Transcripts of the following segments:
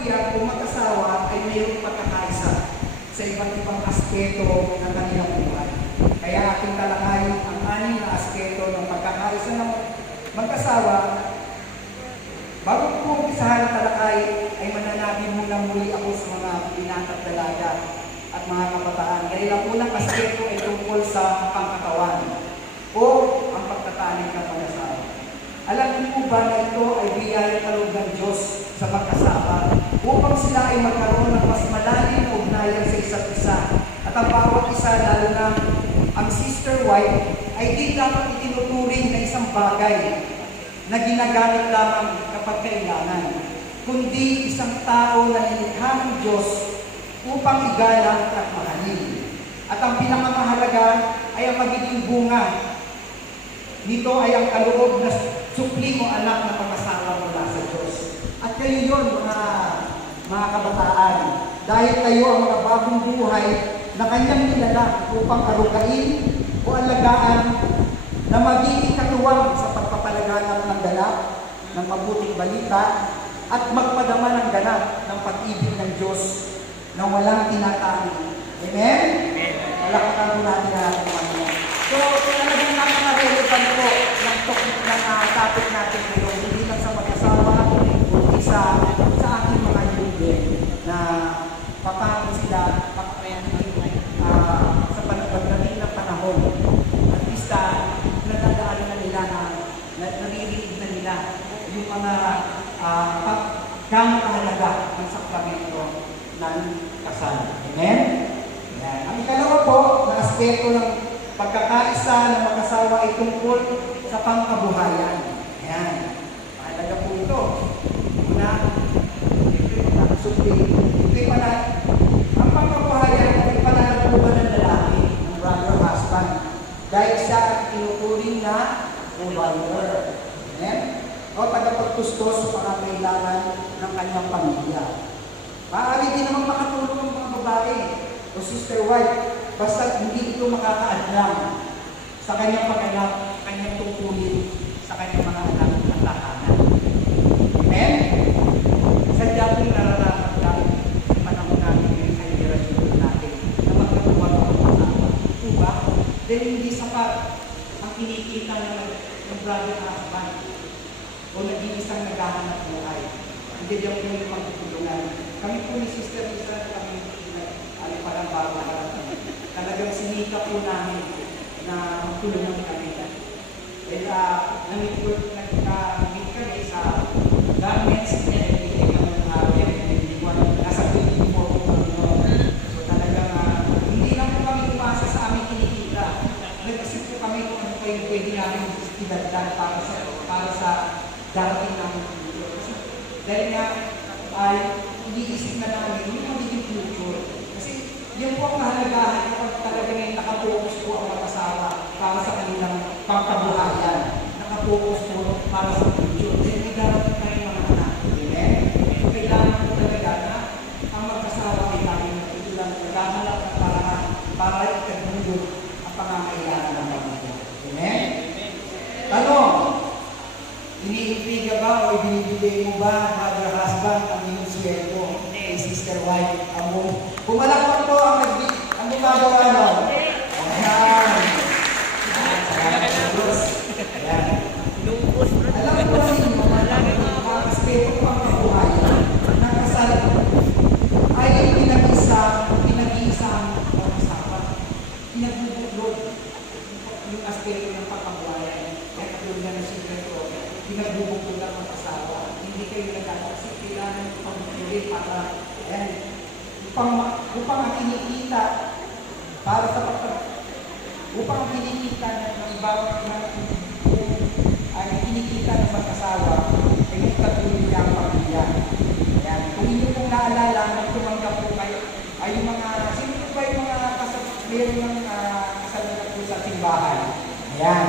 magkapamilya o mag-asawa ay mayroong pagkakaisa sa iba't ibang aspeto ng kanilang buhay. Kaya ating talakayin ang 6 na aspeto ng pagkakaisa ng mag-asawa. Bago ko umpisahan ang talakay, ay mananabi muna muli ako sa mga binatang dalaga at mga kabataan. Dahil ang unang aspeto ay tungkol sa pangkatawan o ang pagtatanim ng mag-asawa. Alam niyo po ba na ito ay biyayang kaloob ng Diyos sa mag-asawa upang sila ay magkaroon ng mas malalim na ugnayan sa isa't isa. At ang bawat isa, lalo na ang sister wife, ay di dapat itinuturing na isang bagay na ginagamit lamang kapag kailangan, kundi isang tao na nilikha ng Diyos upang igalang at mahalin. At ang pinakamahalaga ay ang magiging bunga nito ay ang kaloob na supli mo anak na pag-asawa mula sa Diyos. At kayo yun, mga kabataan, dahil kayo ang mga bagong buhay na kanyang nilala upang arugain o alagaan na magiging katuwang sa pagpapalaganap ng ganap ng mabuting balita at magpadama ng ganap ng pag-ibig ng Diyos na walang tinatanggi. Amen? Palakpakan po natin ang ating Panginoon. So, talagang napaka-relevant po ng topic natin ngayon, hindi lang sa mag-asawa, kundi sa ating mga yugin na paano sila sa pagdating ng panahon. At least, nadadaanan na nila na naririnig na nila yung mga gano'ng kahalaga ng sakramento ng kasal. Amen? Yan. Ang ikalawa po na aspeto ng pagkakaisa ng mag-asawa ay tungkol sa pangkabuhayan. Ayan. Mahalaga po ito. Una, ito'y pala, ang pangkabuhayan ay pananagutan ng lalaki, ng brother husband, dahil siya ang tinuturing na provider. Amen? O tagapagtustos sa pangangailangan ng kanyang pamilya. Maaari din naman makatulong ng mga babae o sister wife, basta hindi ito makakaadlang sa kanyang pag-anak, kanyang tungkulin, sa kanyang mga anak at tahanan. Amen? Sadya itong nararapat lang sa panahon natin ngayon sa henerasyon natin na magkatuwa ng pag-asawa. Ito ba? Dahil hindi sapat ang kinikita ng brother husband o naging isang naghahanap buhay. Hindi diyan po yung magtutulungan. Kami po ni Sister Lisa, kami parang bago nakarating. Talagang sinika po namin na magtulungan kami. Dahil nag-meet kami sa garments niya, nagbigay kami ng awit, nasa 24 po. So talagang hindi lang po kami umasa sa aming kinikita. Nag-isip po kami kung ano pa yung pwede namin idagdag para sa darating namin future. Kasi dahil nga ay iniisip na namin yung magiging future. Kasi yan po ang mahalagahan kapag talaga ngayon nakapokus po ang mag-asawa para sa kanilang pangkabuhayan. Nakapokus po para sa future. Dahil may darating na yung mga anak. Amen? So kailangan po talaga na ang mag-asawa ay laging natutulang naghahanap ng paraan para ikagulog ang pangangailangan ng pamilya. Amen? Tanong, iniimpiga ba o ibinibigay mo ba, brother husband, ang iyong sweldo kay sister wife? Pumalakpak po ang gumagawa nun. Ayan. Salamat sa Diyos. Ayan. Alam ko sa inyo, mga aspeto pang kabuhayan ng kasal ay pinag-iisang pag-usapan. Pinagbubuklod yung aspeto ng pangkabuhayan. Kaya katulad na ng sikreto, pinagbubuklod ang mag-asawa. Hindi kayo nagkakasip, kailangan yung pang-buklod para upang ang kinikita para sa upang ang kinikita ng ibang ay kinikita ng mag-asawa ay magkatuloy niya ang pamilya. Ayan. Kung inyo pong naalala na tumanggap po kayo ay yung mga, sino po ba yung mga meron ng kasalanan po sa simbahan? Ayan.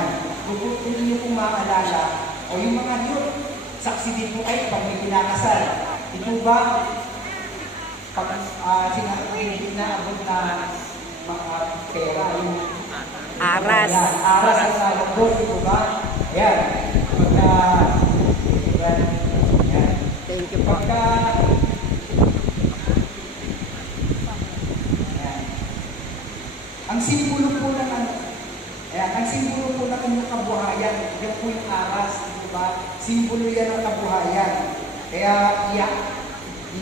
Kung inyo pong maalala o yung mga yun, saksi din po kayo pag may kinakasal. Ito ba pag sinabi na abot na mga pera, yung aras. Aras ang tawag doon, ito ba? Ayan. Pagka, ayan. Thank you po. Pagka Kaya iyak,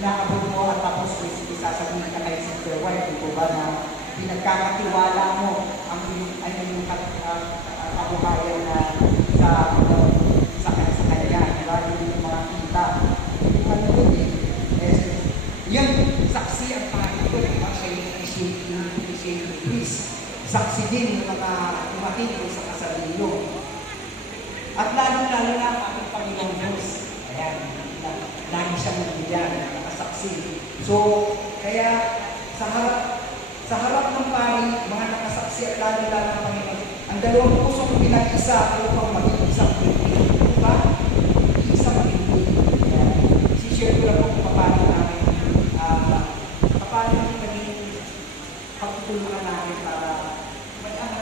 inaabot mo at tapos isasabihin ka kay Sister White, di po ba, na pinagkakatiwala mo ang yung kabuhayan na sa kanya, di ba? Yung mga kita. Ano yun eh? Yung saksi ang pangit ko, di ba? Siya yung initiating priest. Saksi din yung mga umating ko sa kasalino. At lalo-lalo na ang ating Panginoong Diyos. Ayan, lagi siyang nabigyan, nakasaksi. So, kaya sa harap ng pari, mga nakasaksi at lalo-lalo ang Panginoon, ang dalawang pusong pinag-isa upang maging isang pintig. Diba? Isang pintig. Si-share ko lang kung paano namin, paano naging pagtutulungan namin para may anak